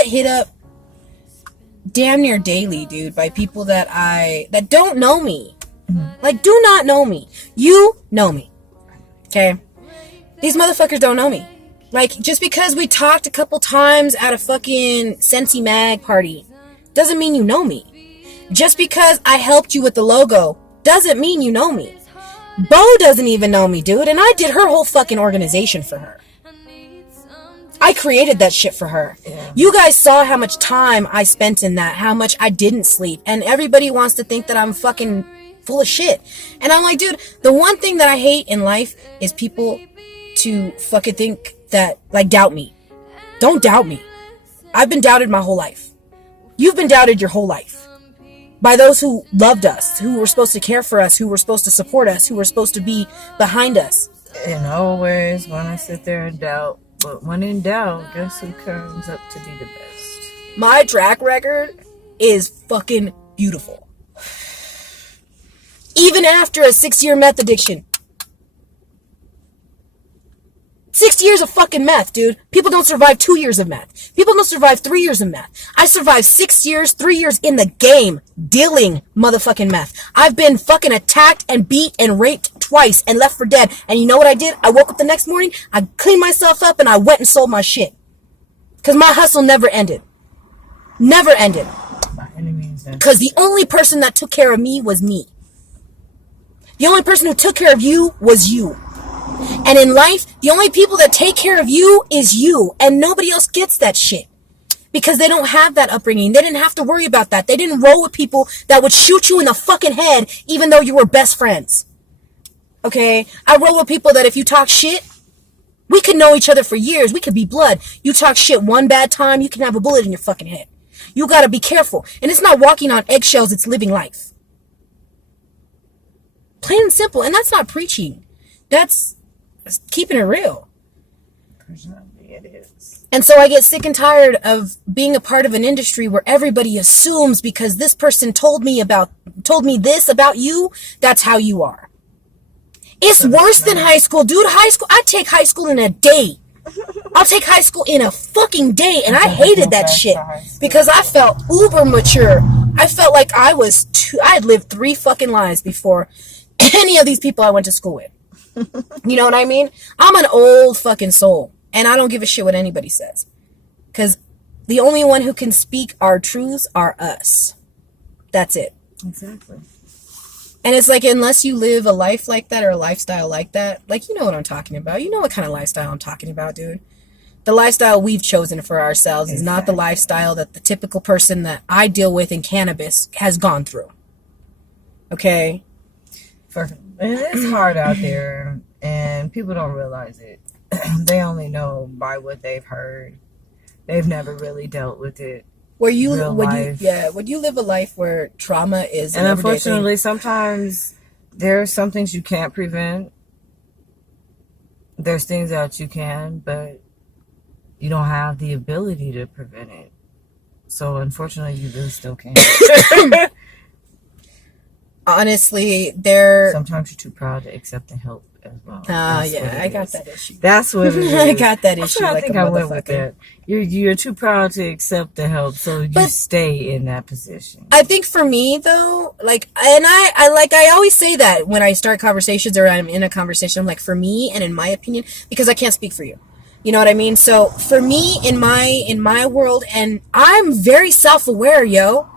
get hit up damn near daily, dude, by people that don't know me. Like, do not know me. You know me. Okay? These motherfuckers don't know me. Like, just because we talked a couple times at a fucking Sensi Mag party doesn't mean you know me. Just because I helped you with the logo doesn't mean you know me. Bo doesn't even know me, dude, and I did her whole fucking organization for her. I created that shit for her. Yeah. You guys saw how much time I spent in that, how much I didn't sleep, and everybody wants to think that I'm fucking full of shit. And I'm like, dude, the one thing that I hate in life is people to fucking think that, like, doubt me. Don't doubt me. I've been doubted my whole life. You've been doubted your whole life. By those who loved us, who were supposed to care for us, who were supposed to support us, who were supposed to be behind us. And always want to sit there and doubt. But when in doubt, guess who comes up to be the best? My track record is fucking beautiful. Even after a 6-year meth addiction. 6 years of fucking meth, dude. People don't survive 2 years of meth. People don't survive 3 years of meth. I survived 6 years, 3 years in the game, dealing motherfucking meth. I've been fucking attacked and beat and raped twice and left for dead. And you know what I did? I woke up the next morning, I cleaned myself up, and I went and sold my shit. Because my hustle never ended. Never ended. By any means. Because the only person that took care of me was me. The only person who took care of you was you. And in life, the only people that take care of you is you. And nobody else gets that shit. Because they don't have that upbringing. They didn't have to worry about that. They didn't roll with people that would shoot you in the fucking head even though you were best friends. Okay? I roll with people that if you talk shit, we could know each other for years. We could be blood. You talk shit one bad time, you can have a bullet in your fucking head. You gotta be careful. And it's not walking on eggshells, it's living life. Plain and simple. And that's not preaching. That's keeping it real. Personally, it is. And so I get sick and tired of being a part of an industry where everybody assumes because this person told me this about you, that's how you are. It's worse than high school, dude. High school, I take high school in a day. I'll take high school in a fucking day, and I hated that shit because I felt uber mature. I felt like I had lived 3 fucking lives before any of these people I went to school with. You know what I mean? I'm an old fucking soul, and I don't give a shit what anybody says. Because the only one who can speak our truths are us. That's it. Exactly. And it's like, unless you live a life like that or a lifestyle like that, like, you know what I'm talking about. You know what kind of lifestyle I'm talking about, dude. The lifestyle we've chosen for ourselves is not the lifestyle that the typical person that I deal with in cannabis has gone through. Okay? It's hard out there, and people don't realize it. They only know by what they've heard. They've never really dealt with it. Would you live a life where trauma is an unfortunately, sometimes there's some things you can't prevent. There's things that you can, but you don't have the ability to prevent it. So unfortunately, you really still can't. Honestly, sometimes you're too proud to accept the help as well. I got that issue. That's what it is. I got that issue. I think I went with that. You're too proud to accept the help, so you stay in that position. I think for me though, I always say that when I start conversations or I'm in a conversation, I'm like, for me and in my opinion, because I can't speak for you. You know what I mean? So for me, in my world, and I'm very self-aware, yo.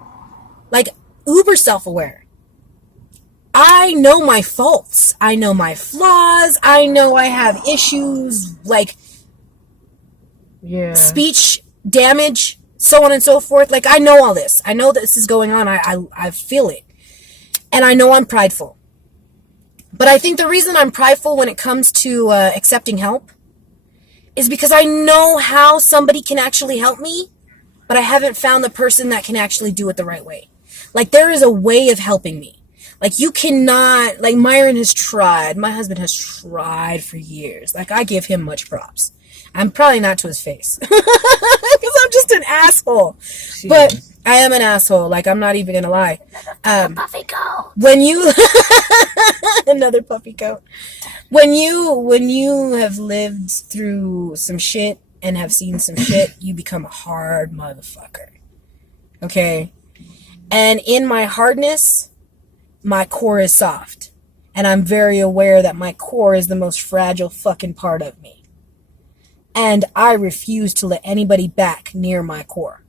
Like, uber self-aware. I know my faults. I know my flaws. I know I have issues like speech damage, so on and so forth. Like, I know all this. I know this is going on. I feel it. And I know I'm prideful. But I think the reason I'm prideful when it comes to accepting help is because I know how somebody can actually help me, but I haven't found the person that can actually do it the right way. Like, there is a way of helping me. Like, you cannot, like, Myron has tried. My husband has tried for years. Like, I give him much props. I'm probably not to his face. Because I'm just an asshole. But I am an asshole. Like, I'm not even going to lie. Puffy coat. When you... Another puffy coat. When you have lived through some shit and have seen some shit, you become a hard motherfucker. Okay? And in my hardness, my core is soft. And I'm very aware that my core is the most fragile fucking part of me. And I refuse to let anybody back near my core.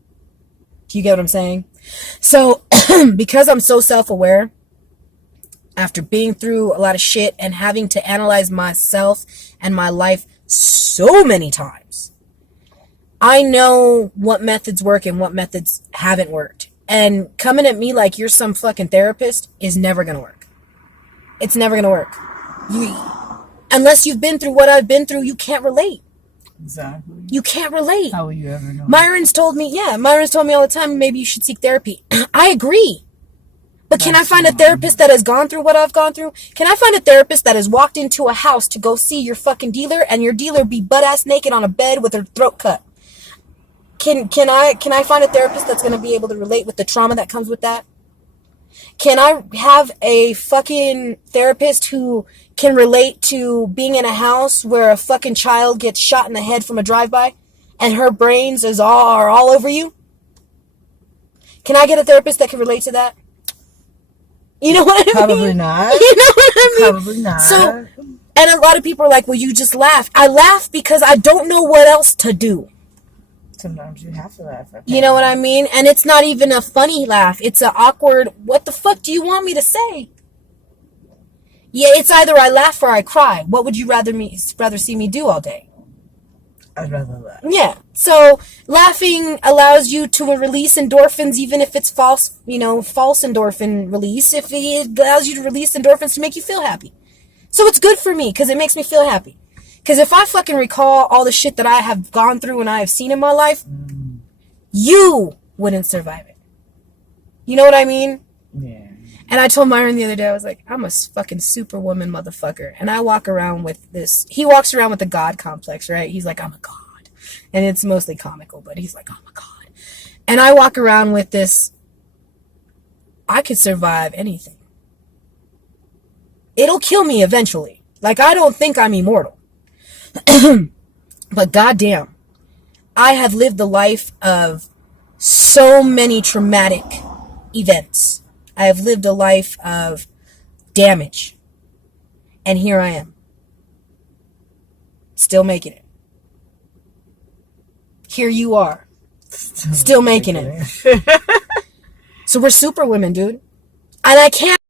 Do you get what I'm saying? So, because I'm so self-aware, after being through a lot of shit and having to analyze myself and my life so many times, I know what methods work and what methods haven't worked. And coming at me like you're some fucking therapist is never going to work. It's never going to work. Unless you've been through what I've been through, you can't relate. Exactly. You can't relate. How will you ever know? Myron's told me all the time, maybe you should seek therapy. I agree. But can I find a therapist that has gone through what I've gone through? Can I find a therapist that has walked into a house to go see your fucking dealer and your dealer be butt-ass naked on a bed with her throat cut? Can I find a therapist that's going to be able to relate with the trauma that comes with that? Can I have a fucking therapist who can relate to being in a house where a fucking child gets shot in the head from a drive-by and her brains are all over you? Can I get a therapist that can relate to that? You know what I mean? Probably not. You know what I mean? Probably not. So, and a lot of people are like, well, you just laugh. I laugh because I don't know what else to do. Sometimes you have to laugh. You know what I mean? And it's not even a funny laugh. It's an awkward, what the fuck do you want me to say? Yeah, it's either I laugh or I cry. What would you rather see me do all day? I'd rather laugh. Yeah. So laughing allows you to release endorphins, even if it's false endorphin release. If it allows you to release endorphins to make you feel happy. So it's good for me because it makes me feel happy. Because if I fucking recall all the shit that I have gone through and I have seen in my life, you wouldn't survive it. You know what I mean? Yeah. And I told Myron the other day, I was like, I'm a fucking superwoman motherfucker. And I walk around with this, he walks around with the God complex, right? He's like, I'm a god. And it's mostly comical, but he's like, I'm a god. And I walk around with this, I could survive anything. It'll kill me eventually. Like, I don't think I'm immortal. But goddamn, I have lived the life of so many traumatic events. I have lived a life of damage. And here I am. Still making it. Here you are. Still making it. So we're super women, dude. And I can't